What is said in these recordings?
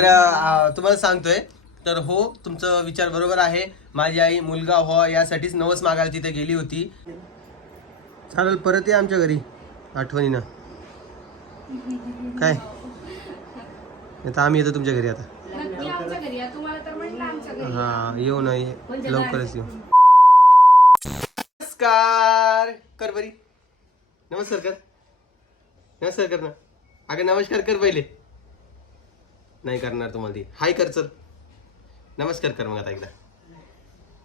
तर तुम्हाला सांगतोय. तर हो तुमचं विचार बरोबर आहे. माझी आई मुलगा हो यासाठीच नवस मागायला तिथे गेली होती. चालेल परत ये आमच्या घरी आठवणीनं. काय? आता आम्ही येतो तुमच्या घरी आता. हा येऊ ना लवकरच येऊ. नमस्कार कर बरी. नमस्कार कर. नमस्कार कर ना. अगं नमस्कार कर पहिले. नाही करणार तुम्हाला ती. हाय कर चल. नमस्कार कर मग आता एकदा.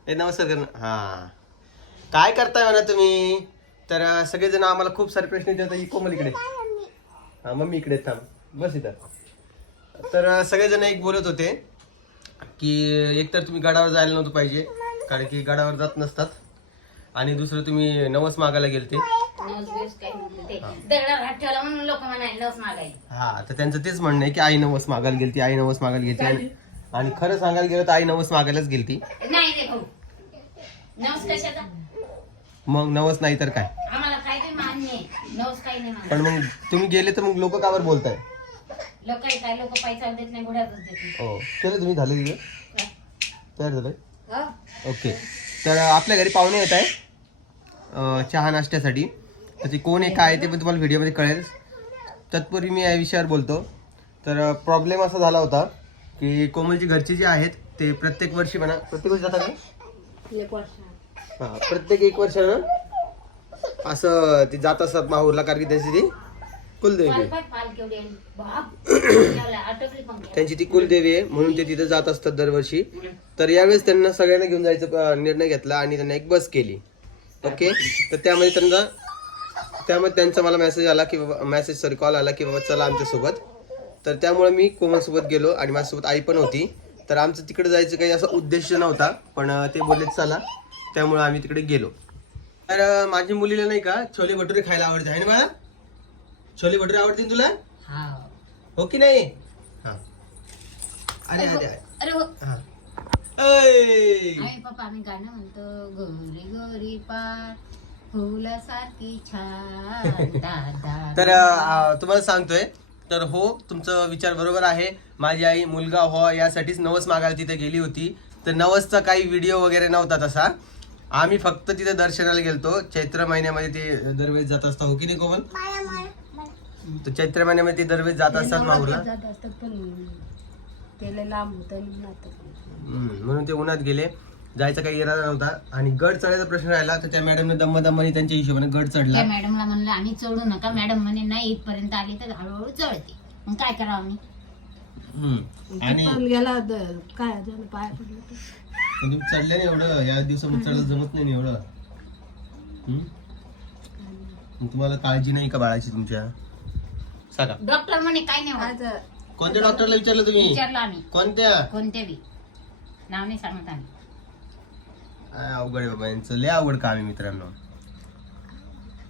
ए नमस्कार कर हा. काय करताय म्हणा तुम्ही? तर सगळेजण आम्हाला खूप सारे प्रश्न विचारतात. इको कोमल इकडे. हा मम्मी इकडे थांब. बस इथं. तर सगळेजण एक बोलत होते की एकतर तुम्ही गडावर जायला नव्हतं पाहिजे कारण की गडावर जात नसतात. आणि दुसरं तुम्ही नवस मागायला गेलते. ते ठेवला म्हणून लोक मागायला. हा तर त्यांचं तेच म्हणणं आहे की आई नवस मागायला गेलती आई नवस मागायला गेलती. आणि आणि खरं सांगायला गेलं तर आई नवस मागायलाच गेलती. नाही रे भाऊ. नवस कशाचा? मग नवस नाही तर काय? आम्हाला काही काही मान्य आहे. नवस काही नाही मान्य. पण मग तुम्ही गेले तर मग लोक कावर बोलताय? लोक काय? लोक पैसा देत नाही घोड्यातच देत नाही हो. केलं तुम्ही झालं तिथं? तयार झालंय हो? ओके. तर आपल्या घरी पाहुणे येत आहे. अं, चहा नाश्त्यासाठी. तर ते कोण आहे काय आहे ते पण तुम्हाला व्हिडिओमध्ये कळेल. तत्पूर्वी मी या विषयावर बोलतो. तर प्रॉब्लेम असा झाला होता की कोमलची घरचे जे आहेत ते प्रत्येक वर्षी म्हणा प्रत्येक वर्षी जातात ना? एक वर्ष. हा प्रत्येक एक वर्षानं असं ते जात असतात माहूरला कारण की त्याची ती कुलदेवी. त्यांची ती कुलदेवी आहे म्हणून ते तिथे जात असतात दरवर्षी. तर यावेळेस त्यांना सगळ्यांना घेऊन जायचा निर्णय घेतला आणि त्यांना एक बस केली. ओके? तर त्यामध्ये त्यांना त्यामध्ये त्यांचा मला मेसेज आला की बाबा मेसेज सॉरी कॉल आला की बाबा चला आमच्यासोबत. तर त्यामुळे मी कोमलसोबत गेलो आणि माझ्यासोबत आई पण होती. तर आमचं तिकडे जायचं काही असा उद्देश नव्हता पण ते बोलले चला. त्यामुळे आम्ही तिकडे गेलो. तर माझ्या मुलीला नाही का छोले भटुरे खायला आवडते. आहे ना बाळा? छोले भटुरे आवडते ना तुला? हा. हो की नाही? हा. अरे अरे अरे. हो. हा. पप्पा आम्ही गाणं म्हणतो गोरी गोरी पार. फुलासारखी छान. दादा तर अं, तुम्हाला सांगतोय. तर हो तुमचं विचार बरोबर आहे. माझी आई मुलगा हो यासाठीच नवस मागायला तिथे गेली होती. तर नवसचा काही व्हिडिओ वगैरे नव्हता तसा. आम्ही फक्त तिथे दर्शनाला गेलतो. चैत्र महिन्यामध्ये ते दरवेळेस जात असतात हो की नाही कोमल? तर चैत्र महिन्यामध्ये ते दरवेळेस जात असतात माहूरला जात असतात पण त्याला लांब होतं हम्म, म्हणून ते उन्हात गेले. जायचा काही इरादा नव्हता. आणि गड चढायचा प्रश्न राहिला तर त्या मॅडमने दम्मा दम्मानी त्यांच्या हिशोबाने गड चढला. त्या मॅडमला म्हणलं आम्ही चढू नका. मॅडम म्हणे नाही इथपर्यंत आली तर हळूहळू चढते. मग काय करावं आम्ही? हम्म. आणि पण गेला द- काय झालं पाया पडलं तर. पण तुम्ही चढले नाही एवढं. या दिवसामध्ये चढलं जमत नाही ना एवढं. हम्म? मग तुम्हाला काळजी नाही का बाळाची तुमच्या? सांगा. डॉक्टर म्हणे काय नाही होत. आज कोणत्या डॉक्टरला विचारलं तुम्ही? विचारलं आम्ही. कोणत्या? कोणते बी. नाव नाही सांगत आम्ही. काय अवघड आहे बाबा यांचं लय अवघड काम आहे मित्रांनो.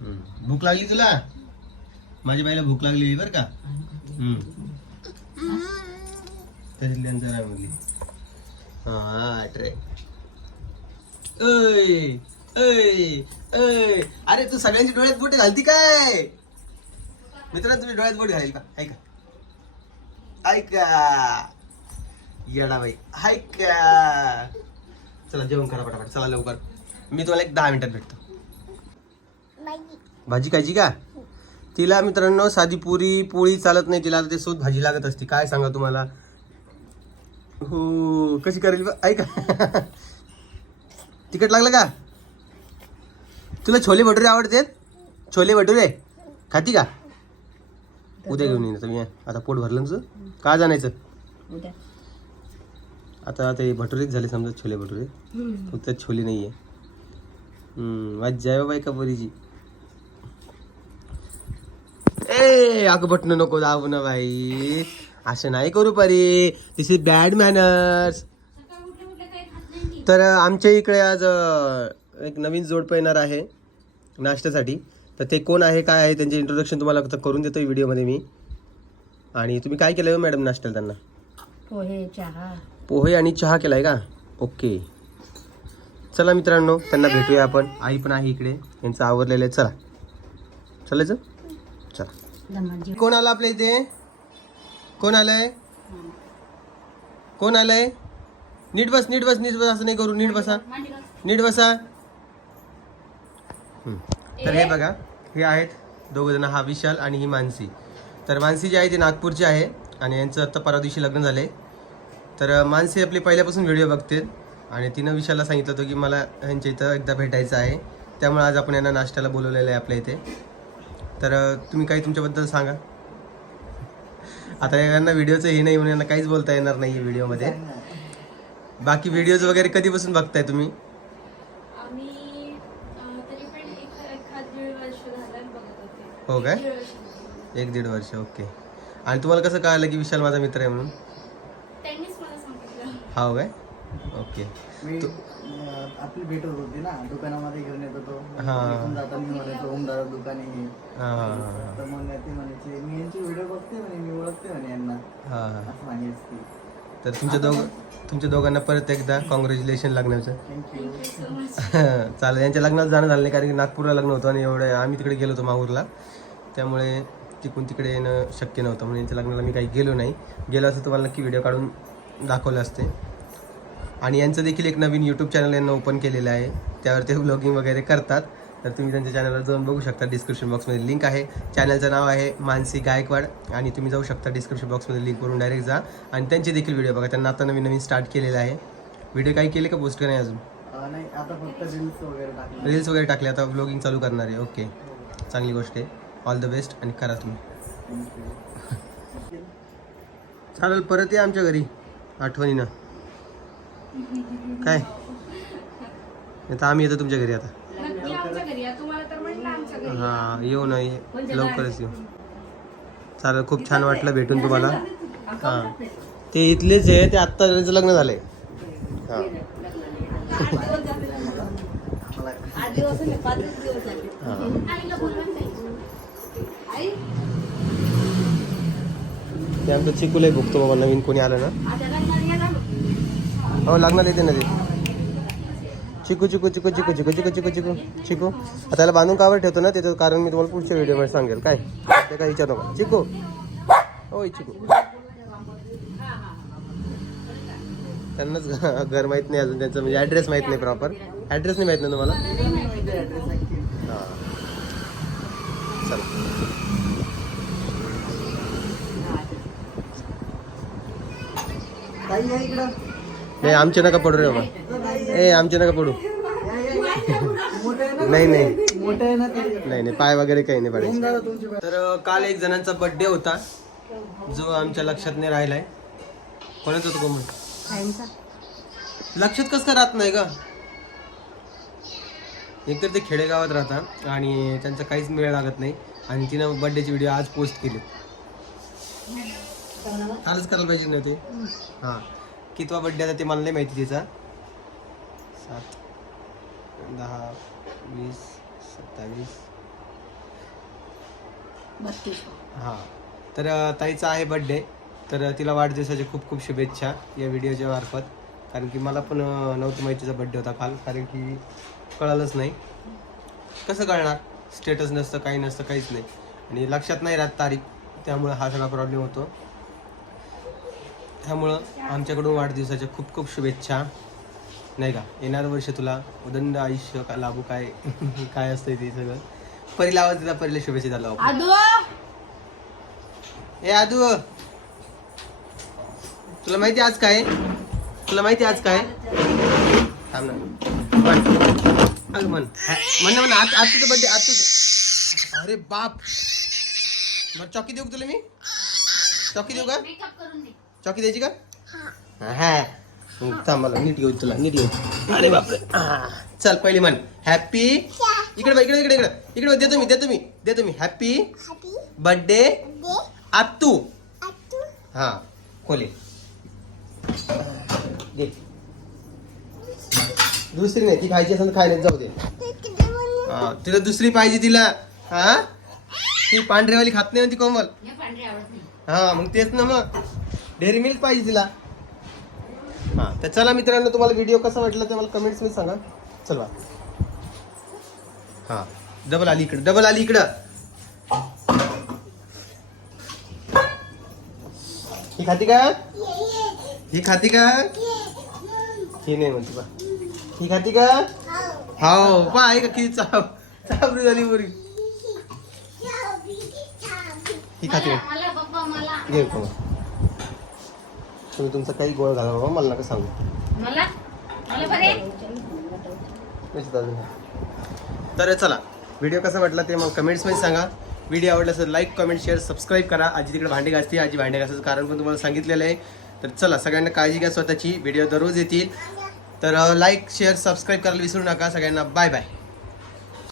हम्म. भूक लागली तुला? माझ्या बाईला भूक लागली बरं का? हम्म. त्याच्यातली आणि हा ट्रे. ऐ, ऐ, ऐ. अरे तू सगळ्यांची डोळ्यात बोट घालती काय? मित्रांनो तुम्ही डोळ्यात बोट घालेल का ऐका. ऐका. येडा बाई. ऐका. चला जेवण करा पटापट. चला लवकर. मी तुम्हाला एक दहा मिनिटात भेटतो. भाजी खायची का? तिला मित्रांनो साधी पुरी पोळी चालत नाही. तिला ते सोबत भाजी लागत असते. काय सांगा तुम्हाला? हो कशी करेल? ऐका. तिकट लागलं का? तुला छोले भटुरे आवडते? छोले भटुरे? खाती का? उद्या घेऊन येईन तुम्ही आता पोट भरलं तुझं. का जाण्याचं? आता ते भटुरेच झाले समजा छोले भटुरे. फक्त छोले नाहीये. हम्म मज्जा आहे बाई कबरीची ए अगं बटन नको दाबू ना बाई. असं नाही करू पारी. दिस इज बॅड मॅनर्स तर आमच्या इकडे आज एक नवीन जोडपं येणार आहे नाश्त्यासाठी. तर ते कोण आहे काय आहे त्यांचे इंट्रोडक्शन तुम्हाला फक्त करून देतो व्हिडिओमध्ये मी. आणि तुम्ही काय केलं मॅडम नाश्त्याला त्यांना? पोहे चहा. पोहे आणि चहा केलाय का? ओके. चला मित्रांनो त्यांना भेटूया आपण. आई पण आहे इकडे. यांचं आवरलेलं आहे. चला. चालायचं चला. दमाजी कोण आलं आपल्या इथे? कोण आलंय? कोण आलंय? नीट बस नीट बस नीट बस. असं नाही करू. नीट बसा. नीट बसा. तर हे बघा हे आहेत दोघ जण. हा विशाल आणि ही मानसी. तर मानसी जी आहे ती नागपूरची आहे. आणि यांचं आता परवा दिवशी लग्न झालंय. तर मानसी आपली पहिल्यापासून व्हिडिओ बघते आणि तिनं विशालला सांगितलं होतं की मला ह्यांच्या इथं एकदा भेटायचं आहे. त्यामुळे आज आपण यांना नाश्त्याला बोलवलेलं आहे आपल्या इथे. तर तुम्ही काही तुमच्याबद्दल सांगा. आता यांना व्हिडिओचं हे नाही म्हणून यांना काहीच बोलता येणार नाही व्हिडिओमध्ये. बाकी व्हिडिओज वगैरे कधीपासून बघताय तुम्ही? हो काय. एक दीड वर्ष ओके. आणि तुम्हाला कसं कळालं की विशाल माझा मित्र आहे म्हणून? सांगितलं हा हो काय? ओके. मी तू- अं, आपली भेट होत होती ना दुकानामध्ये घेऊन येत होतो. हा. इथून जाताना मी म्हणायचो ओम दादा दुकान आहे. हे. हां हां हां तर मग ती म्हणायची मी यांची व्हिडिओ बघते म्हणे मी ओळखते म्हणे यांना. हां. हां असं म्हणायची ती. तर तुमच्या दोघ तुमच्या दोघांना परत एकदा कॉंग्रॅच्युलेशन लग्नाचं थँक्यू चालेल यांच्या लग्नात जाणं झालं नाही कारण की नागपूरला लग्न होतं आणि एवढं आम्ही तिकडे गेलो होतो माहूरला. त्यामुळे तिकून तिकडे येणं शक्य नव्हतं म्हणून यांच्या लग्नाला मी काही गेलो नाही. गेलो असं तुम्हाला नक्की व्हिडिओ काढून दाखवले असते. आणि यांचं देखील एक नवीन यूट्यूब चॅनल यांना ओपन केलेलं आहे. त्यावर ते ब्लॉगिंग वगैरे करतात. तर तुम्ही त्यांच्या चॅनलवर जाऊन बघू शकता. डिस्क्रिप्शन बॉक्समध्ये लिंक आहे. चॅनलचं नाव आहे मानसी गायकवाड. आणि तुम्ही जाऊ शकता डिस्क्रिप्शन बॉक्समध्ये लिंकवरून डायरेक्ट जा. आणि त्यांचे देखील व्हिडिओ बघा. त्यांना आता नवीन नवीन स्टार्ट केलेलं आहे. व्हिडिओ काही केले का? पोस्ट नाही अजून? नाही. आता फक्त रील्स वगैरे टाकले. रील्स वगैरे टाकले. आता ब्लॉगिंग चालू करणार आहे. ओके चांगली गोष्ट आहे. ऑल द बेस्ट आणि करा तुम्ही. चालेल. परत या आमच्या घरी. आठवणीनं. काय? आता आम्ही येतो तुमच्या घरी आता. नक्की आमच्या घरी या. तुम्हाला तर म्हटलं आमच्या घरी. हां येऊ ना ये. लवकरच येऊ. चालेल खूप छान वाटलं भेटून तुम्हाला. हां. ते इथलेच आहे ते आत्ता त्यांचं लग्न झालंय. हां. आठ दिवस नाही पाच दिवस झाले. हां. आईला बोलवून जायचं आई? ते आमचं चिकूलाही भुकतो बाबा नवीन कोणी आलं ना. हो लागणार येते ना ते चिकू चिकू चिकू चिकू चिकू चिकू चिकू चिकू चिकू. आता त्याला बांधून कावर ठेवतो ना त्याचं कारण मी तुम्हाला पुढच्या व्हिडिओमध्ये सांगेल. काय? ते काय विचार नका. चिकू. होय चिकू. त्यांनाच घर माहीत नाही अजून त्यांचं म्हणजे ॲड्रेस माहीत नाही प्रॉपर ॲड्रेस नाही माहीत ना तुम्हाला? हां. चला ताई या इकडं नाही आमचे नका पडू रे बाबा. ए आमचे नका पडू. नाही नाही. नाही नाही पाय वगैरे काही नाही ओम तर काल एक जणांचा बर्थडे होता. जो आमच्या लक्षात नाही राहिलाय. कोणाचा होतो कोमल? लक्षात कसं काय राहत नाही का एकतर ते खेडेगावात राहतात आणि त्यांचा काहीच मेळ लागत नाही. आणि तिनं बर्थडेची व्हिडिओ आज पोस्ट केली कालच करायला पाहिजे नव्हते हां. कितवा बर्थडे आता ते मला नाही माहिती तिचा. सात दहा वीस सत्तावीस. हां. तर ताईचा आहे बड्डे तर तिला वाढदिवसाच्या खूप खूप शुभेच्छा या व्हिडिओच्या मार्फत. कारण की मला पण नव्हतं माहितीचा बड्डे होता काल. कारण की कळालंच नाही. कसं कळणार? स्टेटस नसतं काही नसतं काहीच नाही. आणि लक्षात नाही राहत तारीख. त्यामुळं हा सगळा प्रॉब्लेम होतो. त्यामुळं आमच्याकडून वाढदिवसाच्या खूप खूप शुभेच्छा. नाही का? येणारं वर्ष तुला उदंड आयुष्य का लाभू काय? काय असतंय ते सगळं? पहिला आवाज तिला पहिले शुभेच्छा झाला. आदू! ए आदू! तुला माहिती आज काय? तुला माहिती आज काय? थांब ना. म्हण. अगं म्हण. म्हण ना म्हण. आज आज तुझं बर्थडे आज तुझं. अरे बाप! मग चॉकी देऊ का तुला मी? चॉकी देऊ का? चॉकी द्यायची का? हा. थांब मला नीट घेऊ तुला नीट घेऊ अरे बापरे. हा. चल पहिली म्हण. हॅपी इकडे बघ, इकडे इकडे इकडे. इकडे बघ, देतो मी देतो मी देतो मी. हॅपी बर्थडे आत्तू हा खोले. दे. दुसरी नाही ती खायची असेल तर खायला जाऊ दे. हा तिला दुसरी पाहिजे तिला. हा? ती पांढरेवाली खात नाही म्हणती कोमल. हे पांढरे आवडत नाही. हा मग तेच ना मग. डेअरी मिल्क पाहिजे तिला. हा तर चला मित्रांनो तुम्हाला व्हिडिओ कसा वाटला ते मला कमेंट्समध्ये सांगा. चला. हा डबल आली इकडं डबल आली इकडं. ही खाती का? ही खाती का? ही नाही म्हणते बा ही खाती का? हो पा आहे का किती चाव? चावरी झाली मुरी ही खाते घे का मग. तुम्ही तुमचा काही गोळ घाला बाबा मला नका सांगू. मला? मला बरे? निश्चित अजून. तर चला व्हिडिओ कसा वाटला ते मग कमेंट्समध्ये सांगा. व्हिडिओ आवडला असेल लाईक कमेंट शेअर सबस्क्राईब करा. आजी तिकडे भांडी घासते आजी भांडी घासायचं कारण पण तुम्हाला सांगितलेलं आहे. तर चला सगळ्यांना काळजी घ्या स्वतःची. व्हिडिओ दररोज येतील. तर लाईक शेअर सबस्क्राईब करायला विसरू नका. सगळ्यांना बाय बाय